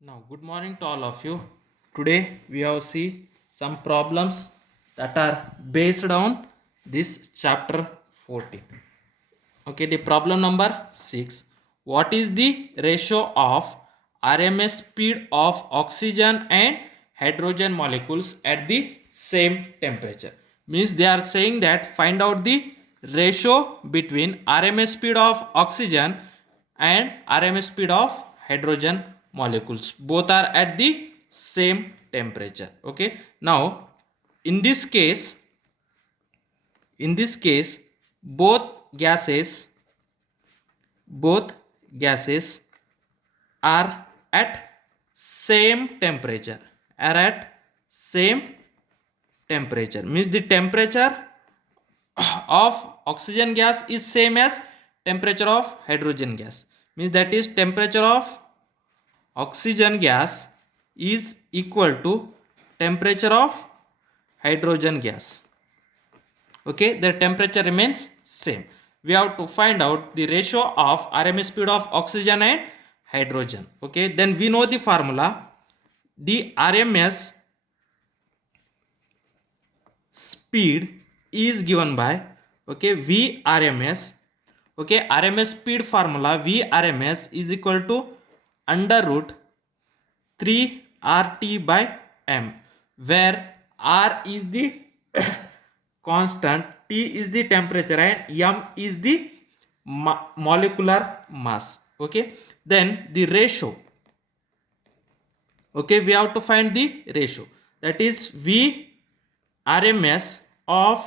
Now, good morning to all of you. Today we have see some problems that are based on this chapter 14. Okay, the problem number 6. What is the ratio of RMS speed of oxygen and hydrogen molecules at the same temperature? Means they are saying that find out the ratio between RMS speed of oxygen and RMS speed of hydrogen molecules. Both are at the same temperature. Okay. Now, in this case, in this case, both gases both gases are at same temperature same temperature means the temperature of oxygen gas is same as temperature of hydrogen gas, means that is temperature of oxygen gas is equal to temperature of hydrogen gas. Okay, the temperature remains same. We have to find out the ratio of RMS speed of oxygen and hydrogen. Okay, then we know the formula. The RMS speed is given by, okay, Vrms. Okay, RMS speed formula Vrms is equal to under root 3 RT by M, where R is the constant, T is the temperature and M is the molecular mass. Okay, then the ratio. Okay, we have to find the ratio, that is V RMS of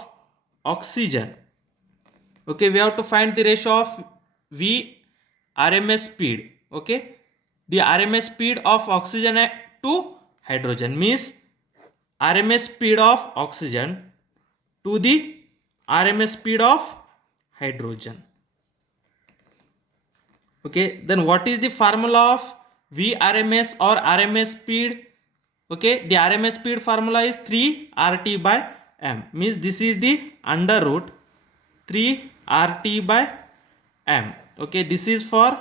oxygen. Okay, we have to find the ratio of V RMS speed. Okay, the RMS speed of oxygen to hydrogen, means RMS speed of oxygen to the RMS speed of hydrogen. Okay, then what is the formula of Vrms or RMS speed? Okay, the RMS speed formula is 3 RT by M, means this is the under root 3 RT by M. Okay, this is for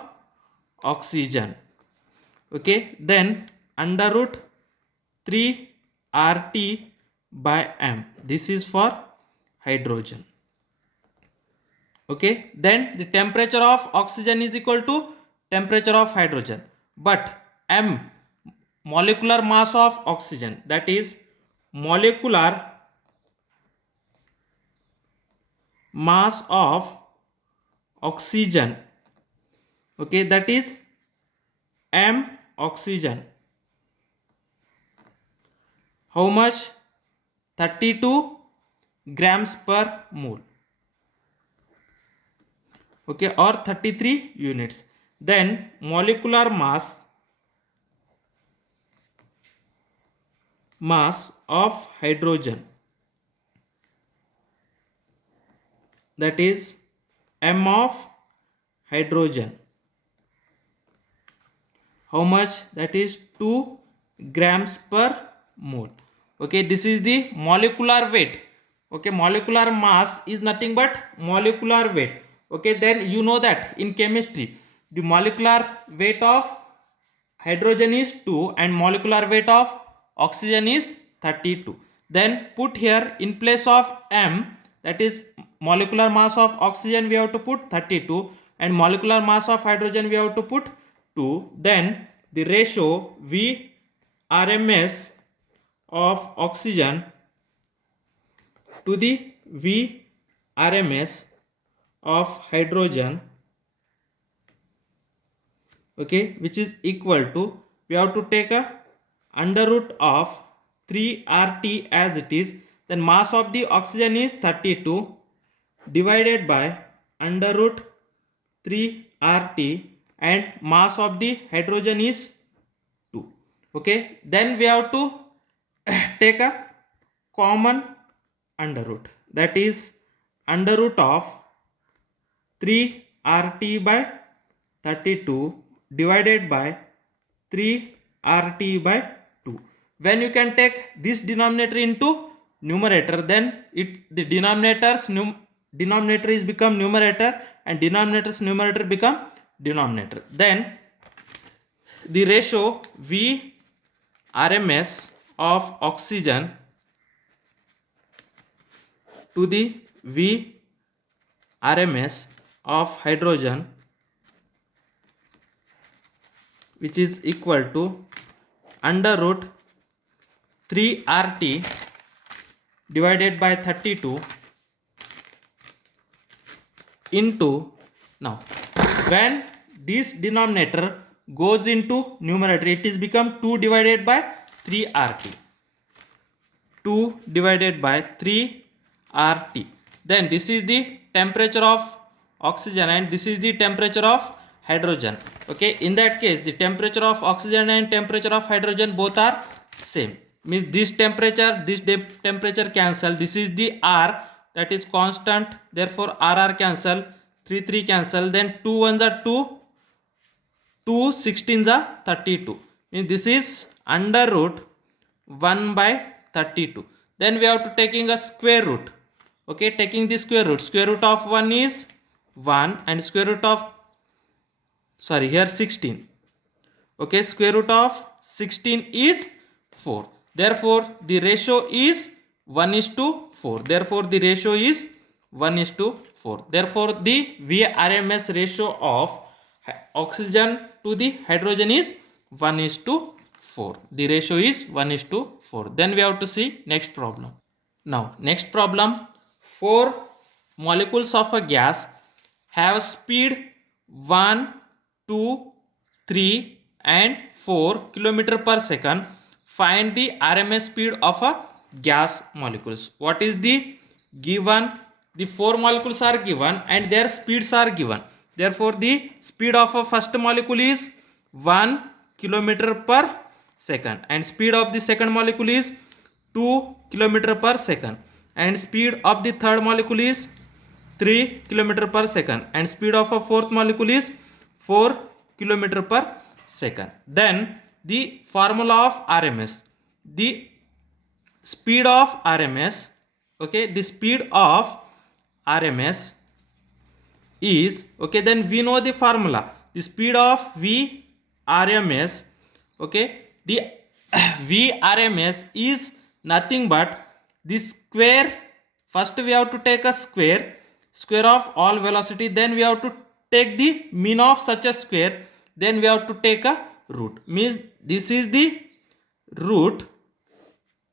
oxygen. Okay, then under root 3 RT by M, this is for hydrogen. Okay, then the temperature of oxygen is equal to temperature of hydrogen, but M, molecular mass of oxygen, that is molecular mass of oxygen, okay, that is M oxygen, how much? 32 grams per mole. Okay, or 33 units. Then molecular mass of hydrogen, that is M of hydrogen, how much? That is 2 grams per mole. Okay, this is the molecular weight. Okay, molecular mass is nothing but molecular weight. Okay, then you know that in chemistry the molecular weight of hydrogen is 2 and molecular weight of oxygen is 32. Then put here in place of M, that is molecular mass of oxygen, we have to put 32 and molecular mass of hydrogen we have to put 2. Then the ratio V RMS of oxygen to the V RMS of hydrogen, okay, which is equal to, we have to take a under root of 3 RT as it is, then mass of the oxygen is 32 divided by under root 3 RT and mass of the hydrogen is 2. Okay, then we have to take a common under root, that is under root of 3 RT by 32 divided by 3 RT by 2. When you can take this denominator into numerator, then the denominator is become numerator and denominator's numerator become denominator. Then the ratio V RMS of oxygen to the V RMS of hydrogen, which is equal to under root 3 RT divided by 32 into, now when this denominator goes into numerator, it is become 2 divided by 3 RT. 2 divided by 3 RT. Then this is the temperature of oxygen and this is the temperature of hydrogen. Okay, in that case the temperature of oxygen and temperature of hydrogen both are same. Means this temperature cancel. This is the R, that is constant, therefore RR cancel, 3 cancel, then 2 1s are 2, 2 16s are 32. Means this is under root 1 by 32. Then we have to taking a square root. Okay, taking the square root of 1 is 1 and square root of, sorry, here 16. Okay, square root of 16 is 4. Therefore the ratio is 1:4. Therefore the ratio is 1:4. Therefore the VRMS ratio of oxygen to the hydrogen is 1:4. The ratio is 1:4. Then we have to see next problem. Now next problem, 4 molecules of a gas have speed 1, 2, 3 and 4 km per second. Find the RMS speed of a gas molecules. What is the given? The 4 molecules are given and their speeds are given. Therefore the speed of a first molecule is 1 km per second and speed of the second molecule is 2 km per second and speed of the third molecule is 3 km per second and speed of a fourth molecule is 4 km per second. Then the formula of RMS, the speed of RMS, okay, the speed of RMS is, okay, then we know the formula, the speed of V RMS, okay, the V RMS is nothing but the square, first we have to take a square of all velocity, then we have to take the mean of such a square, then we have to take a root. Means this is the root.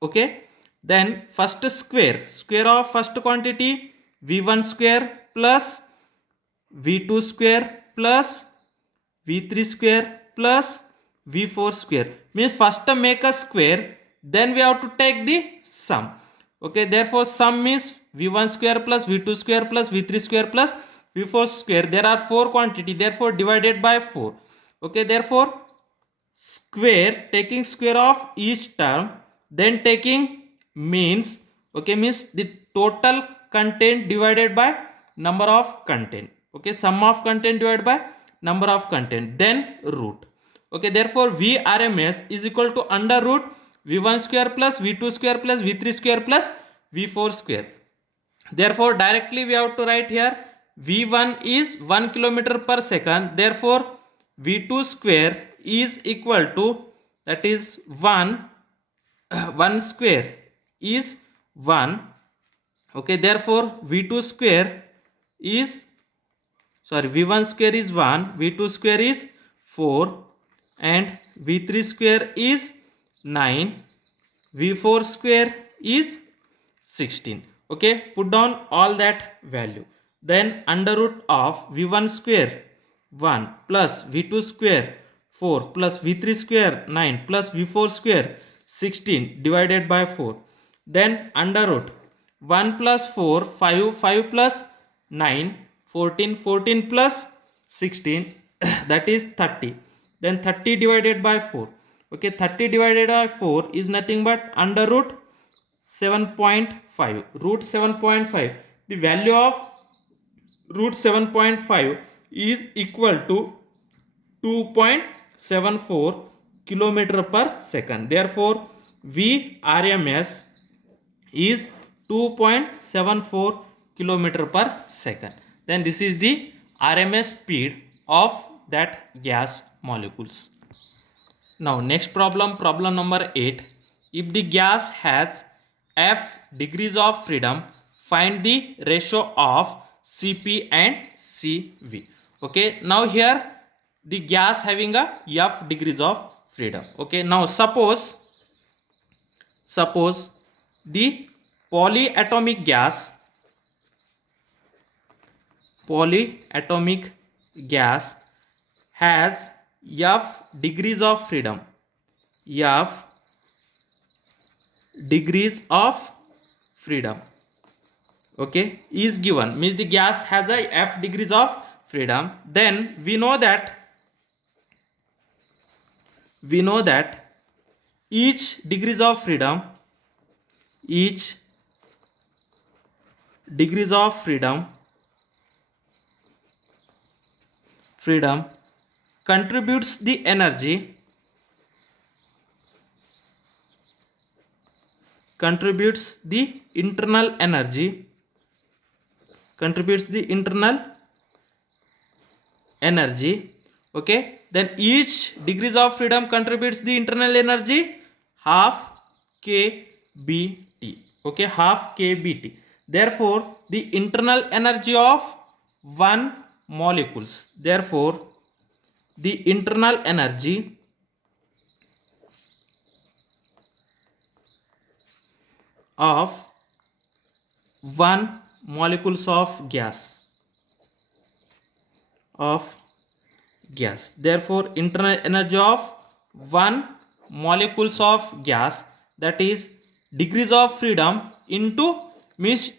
Okay, then first square of first quantity V1 square plus V2 square plus V3 square plus V4 square. Means first make a square, then we have to take the sum. Okay, therefore sum means V1 square plus V2 square plus V3 square plus V4 square. There are 4 quantity, therefore divided by 4. Okay, therefore square, taking square of each term, then taking means, okay, means the total content divided by number of content. Okay, sum of content divided by number of content, then root. Okay, therefore VRMS is equal to under root V1 square plus V2 square plus V3 square plus V4 square. Therefore directly we have to write here V1 is 1 km per second, therefore V2 square is equal to, that is 1 square is 1. Okay, therefore V2 square is, sorry, V1 square is 1, V2 square is 4 and V3 square is 9, V4 square is 16. Okay, put down all that value. Then under root of V1 square 1 plus V2 square 4 plus V3 square 9 plus V4 square 16 divided by 4. Then under root 1 plus 4 5, 5 plus 9 14, 14 plus 16 that is 30. Then 30 divided by 4. Okay, 30 divided by 4 is nothing but under root 7.5. Root 7.5. The value of root 7.5 is equal to 2.74 kilometer per second. Therefore VRMS is 2.74 kilometer per second. Then this is the RMS speed of that gas molecules. Now next problem, problem number 8. If the gas has F degrees of freedom, find the ratio of Cp and Cv. Okay, now here the gas having a F degrees of freedom. Okay, now suppose the polyatomic gas has F degrees of freedom. F degrees of freedom, okay, is given, means the gas has a F degrees of freedom. Then we know that each degrees of freedom contributes the internal energy. Okay, then each degrees of freedom contributes the internal energy half kBt. Okay, half kBt. Therefore the internal energy of one molecules, therefore the internal energy of one molecules of gas, therefore internal energy of one molecules of gas, that is degrees of freedom into, means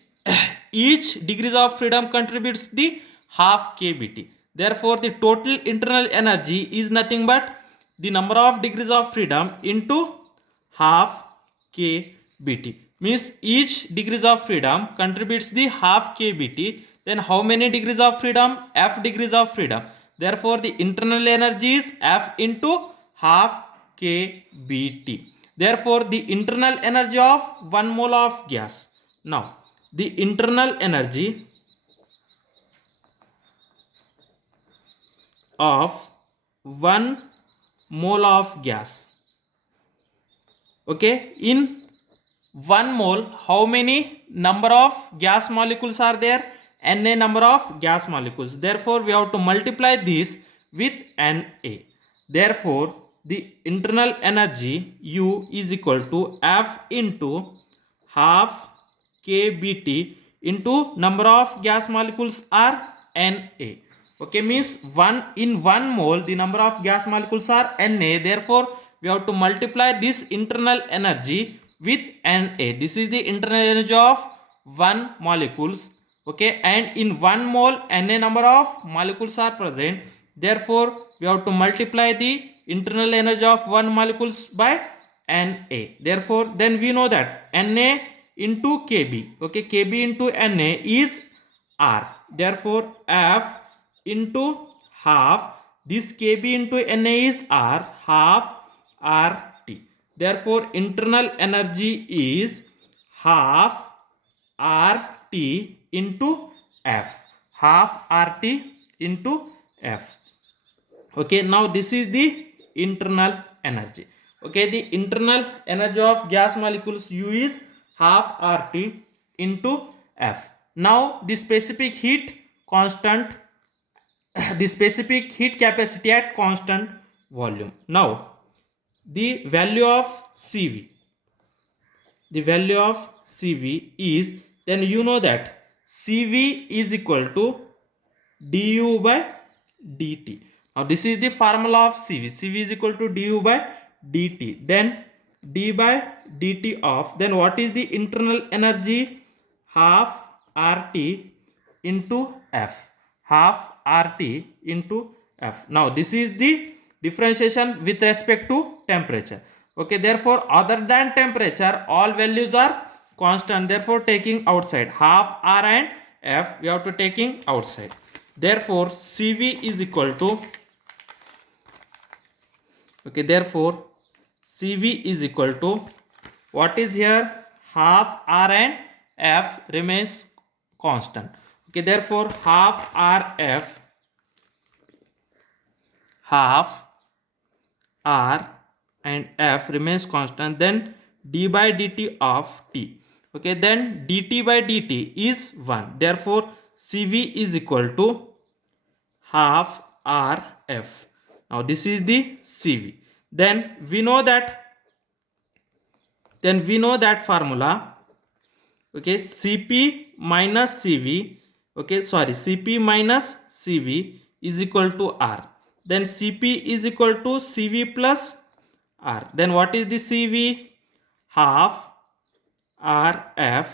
each degrees of freedom contributes the half kBt. Therefore the total internal energy is nothing but the number of degrees of freedom into half kBt, means each degrees of freedom contributes the half kBt. Then how many degrees of freedom? F degrees of freedom. Therefore the internal energy is F into half kBt. Therefore the internal energy of 1 mole of gas. Now the internal energy of 1 mole of gas. Okay, in 1 mole how many number of gas molecules are there? Na number of gas molecules. Therefore we have to multiply this with Na. Therefore the internal energy U is equal to F into half kBt into number of gas molecules are Na. Okay, means in 1 mole the number of gas molecules are Na. Therefore we have to multiply this internal energy with Na. This is the internal energy of 1 molecules. Okay, and in 1 mole Na number of molecules are present. Therefore we have to multiply the internal energy of 1 molecules by Na. Therefore then we know that Na into Kb. Okay, Kb into Na is R. Therefore F into half, this Kb into Na is R, half RT. Therefore internal energy is half RT into F, half RT into F. Okay, now this is the internal energy. Okay, the internal energy of gas molecules U is half RT into F. Now the specific heat constant, the specific heat capacity at constant volume. Now the value of Cv, is, then you know that Cv is equal to du by dt. Now this is the formula of Cv. Cv is equal to du by dt. Then d by dt of, then what is the internal energy? Half RT into F. Half RT into F. Now this is the differentiation with respect to temperature. Okay, therefore other than temperature all values are constant. Therefore taking outside half R and F, we have to taking outside. Therefore Cv is equal to, okay, therefore Cv is equal to, what is here? Half R and F remains constant. Okay, therefore half RF, half R and F remains constant, then d by dt of T. Okay, then dt by dt is 1. Therefore, Cv is equal to half Rf. Now this is the Cv. Then we know that formula. Okay, Cp minus Cv. Okay, sorry, Cp minus Cv is equal to R. Then Cp is equal to Cv plus R. Then what is the Cv? Half Rf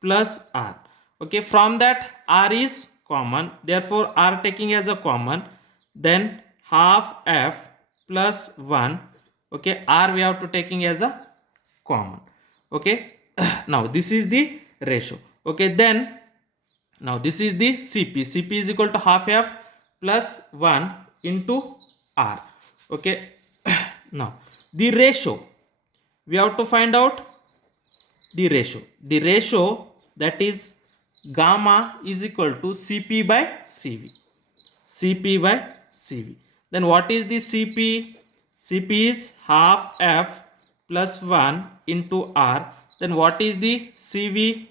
plus R. Okay, from that R is common, therefore R taking as a common, then half F plus 1. Okay, R we have to taking as a common. Okay, now this is the ratio. Okay, then now this is the Cp. Cp is equal to half F plus 1 into R. Okay, now the ratio we have to find out the ratio. The ratio, that is gamma is equal to Cp by Cv. Cp by Cv. Then what is the Cp? Cp is half F plus 1 into R. Then what is the Cv?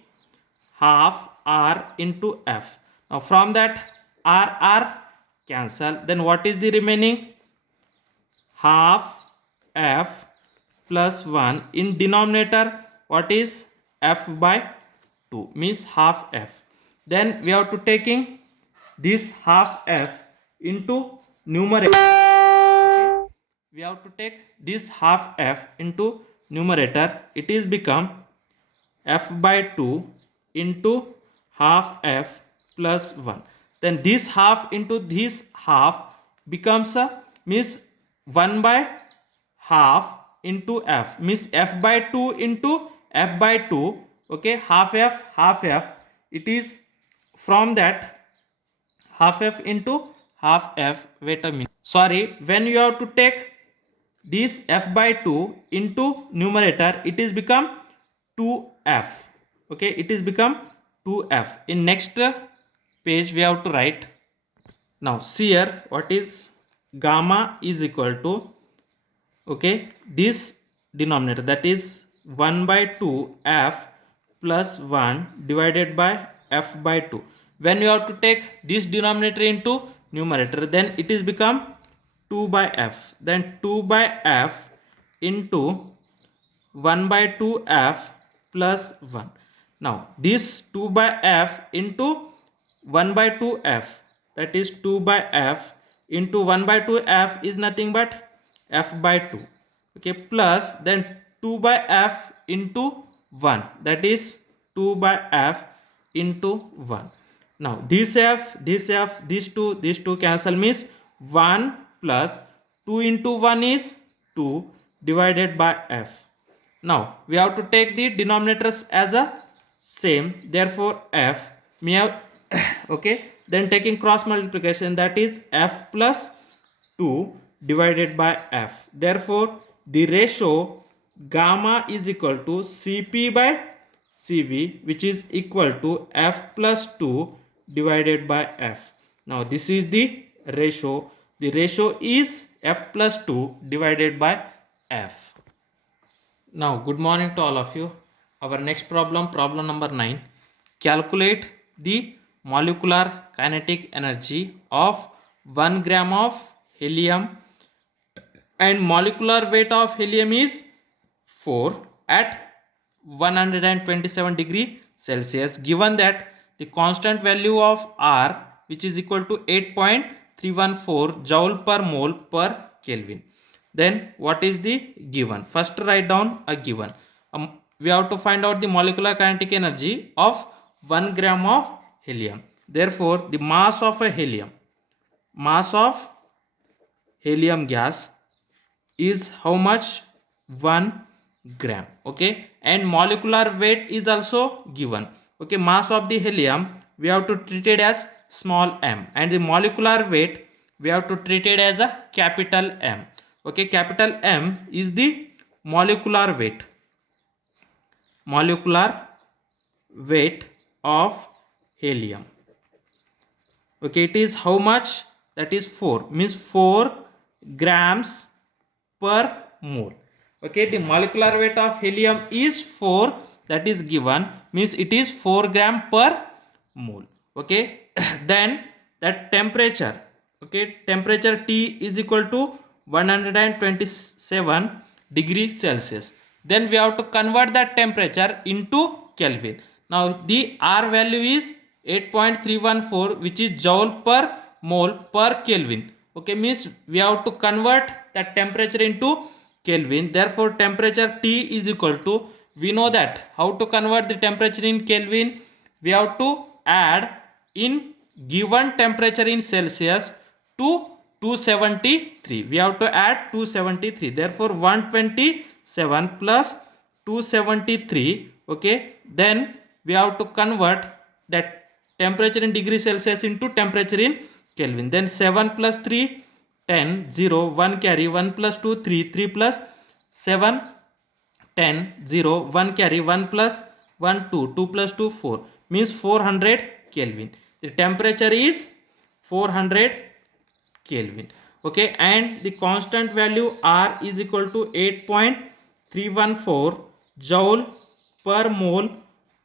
Half R into F. Now from that R cancel. Then what is the remaining? Half F plus 1 in denominator. What is F by 2, means half F. Then we have to taking this half F into numerator. Okay? We have to take this half F into numerator. It is become F by 2 into half F plus 1. Then this half into this half becomes a, means 1 by half into F, means F by 2 into F by 2. Okay, half F, it is from that half F into half F. Wait a minute, sorry, when you have to take this F by 2 into numerator, it is become 2F. Okay, it is become 2F. In next page we have to write. Now see here, what is gamma is equal to, okay, this denominator, that is 1 by 2 F plus 1 divided by F by 2. When you have to take this denominator into numerator, then it is become 2 by F. Then 2 by F into 1 by 2 F plus 1. Now this 2 by F into 1 by 2 F, that is 2 by F into 1 by 2 F is nothing but F by 2. Okay, plus then 2 by F into 1, that is 2 by F into 1. Now this F, these two cancel, means 1 plus 2 into 1 is 2 divided by F. Now we have to take the denominators as a same, therefore F we have okay, then taking cross multiplication, that is F plus 2 divided by F. Therefore the ratio gamma is equal to Cp by Cv, which is equal to F plus 2 divided by F. Now this is the ratio. The ratio is F plus 2 divided by F. Now good morning to all of you. Our next problem, problem number 9. Calculate the molecular kinetic energy of 1 gram of helium, and molecular weight of helium is 4 at 127 degree Celsius, given that the constant value of R, which is equal to 8.314 joule per mole per Kelvin. Then what is the given? First write down a given. We have to find out the molecular kinetic energy of 1 gram of helium. Therefore the mass of helium gas is how much? 1 gram. Okay, and molecular weight is also given. Okay, mass of the helium we have to treat it as small m, and the molecular weight we have to treat it as a capital M. Okay, capital M is the molecular weight of helium. Okay, it is how much? That is 4, means 4 grams per mole. Okay, the molecular weight of helium is 4, that is given, means it is 4 gram per mole. Okay, then that temperature, okay, temperature T is equal to 127 degrees Celsius. Then we have to convert that temperature into Kelvin. Now the R value is 8.314, which is joule per mole per Kelvin. Okay, means we have to convert that temperature into Kelvin. Therefore temperature T is equal to, we know that how to convert the temperature in Kelvin. We have to add in given temperature in Celsius to 273. We have to add 273. Therefore 127 plus 273. Okay, then we have to convert that temperature in degree Celsius into temperature in Kelvin. Then 7 plus 3 10, 0, 1 carry, 1 plus 2 3, 3 plus 7 10, 0, 1 carry, 1 plus 1 2, 2 plus 2 4, means 400 Kelvin. The temperature is 400 Kelvin. Okay, and the constant value R is equal to 8.314 joule per mole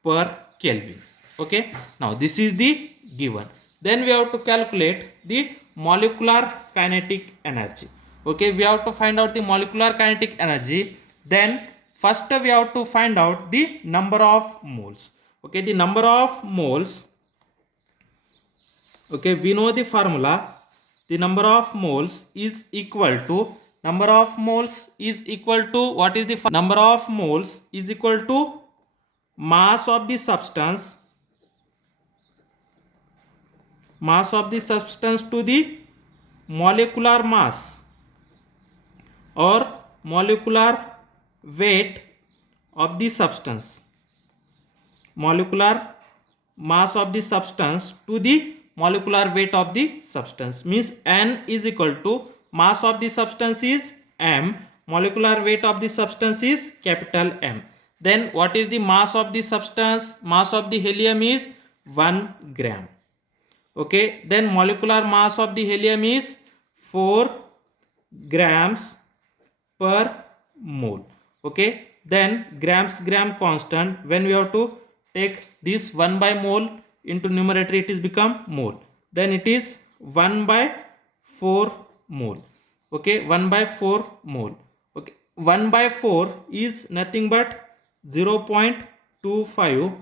per Kelvin. Okay, now this is the given. Then we have to calculate the molecular kinetic energy. Okay, we have to find out the molecular kinetic energy. Then first we have to find out the number of moles. Okay, the number of moles. Okay, we know the formula. The number of moles is equal to, number of moles is equal to, what is the number of moles is equal to mass of the substance, mass of the substance to the molecular mass or molecular weight of the substance, molecular mass of the substance to the molecular weight of the substance, means N is equal to mass of the substance is M, molecular weight of the substance is capital M. Then what is the mass of the substance? Mass of the helium is 1 gram. Okay, then molecular mass of the helium is 4 grams per mole. Okay, then grams gram constant, when we have to take this 1 by mole into numerator, it is become mole, then it is 1 by 4 mole. Okay, 1 by 4 mole. Okay, 1 by 4 is nothing but 0.25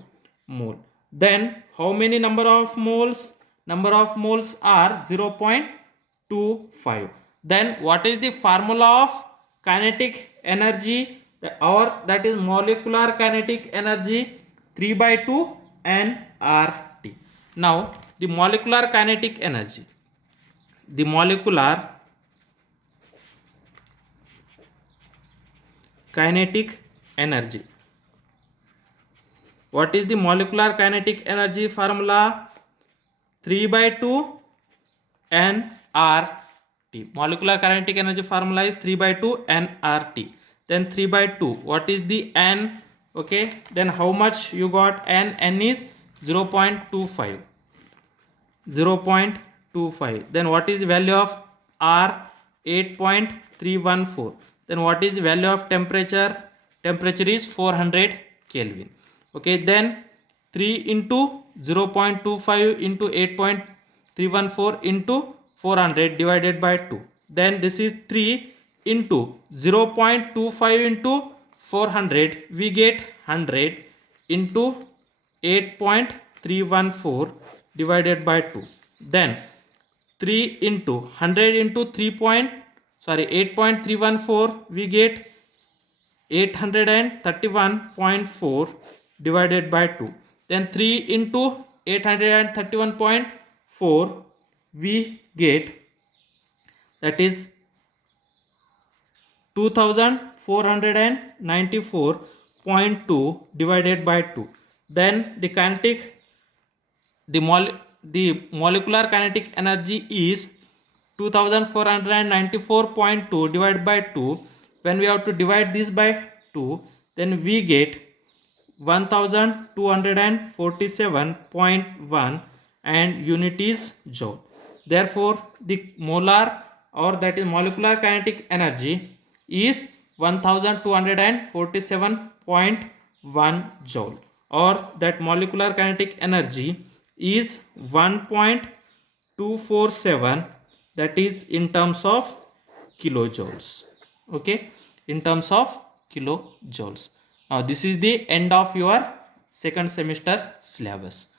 mole. Then how many number of moles? Number of moles are 0.25. Then what is the formula of kinetic energy, or that is molecular kinetic energy? 3 by 2 nRT. Now the molecular kinetic energy, the molecular kinetic energy, what is the molecular kinetic energy formula? 3 by 2 nRT. Molecular kinetic energy formula is 3 by 2 nRT. Then 3 by 2, what is the n? Okay, then how much you got? N is 0.25, 0.25. Then what is the value of R? 8.314. Then what is the value of temperature? Temperature is 400 Kelvin. Okay, then 3 into 0.25 into 8.314 into 400 divided by 2. Then this is 3 into 0.25 into 400, we get 100 into 8.314 divided by 2. Then 3 into 100 into 8.314, we get 831.4 divided by 2. Then 3 into 831.4, we get, that is 2494.2 divided by 2. Then the kinetic, the molecular kinetic energy is 2494.2 divided by 2. When we have to divide this by 2, then we get 1247.1 and unit is joule. Therefore the molar, or that is molecular kinetic energy, is 1247.1 joule, or that molecular kinetic energy is 1.247, that is in terms of kilojoules. Okay, in terms of kilojoules. Now this is the end of your second semester syllabus.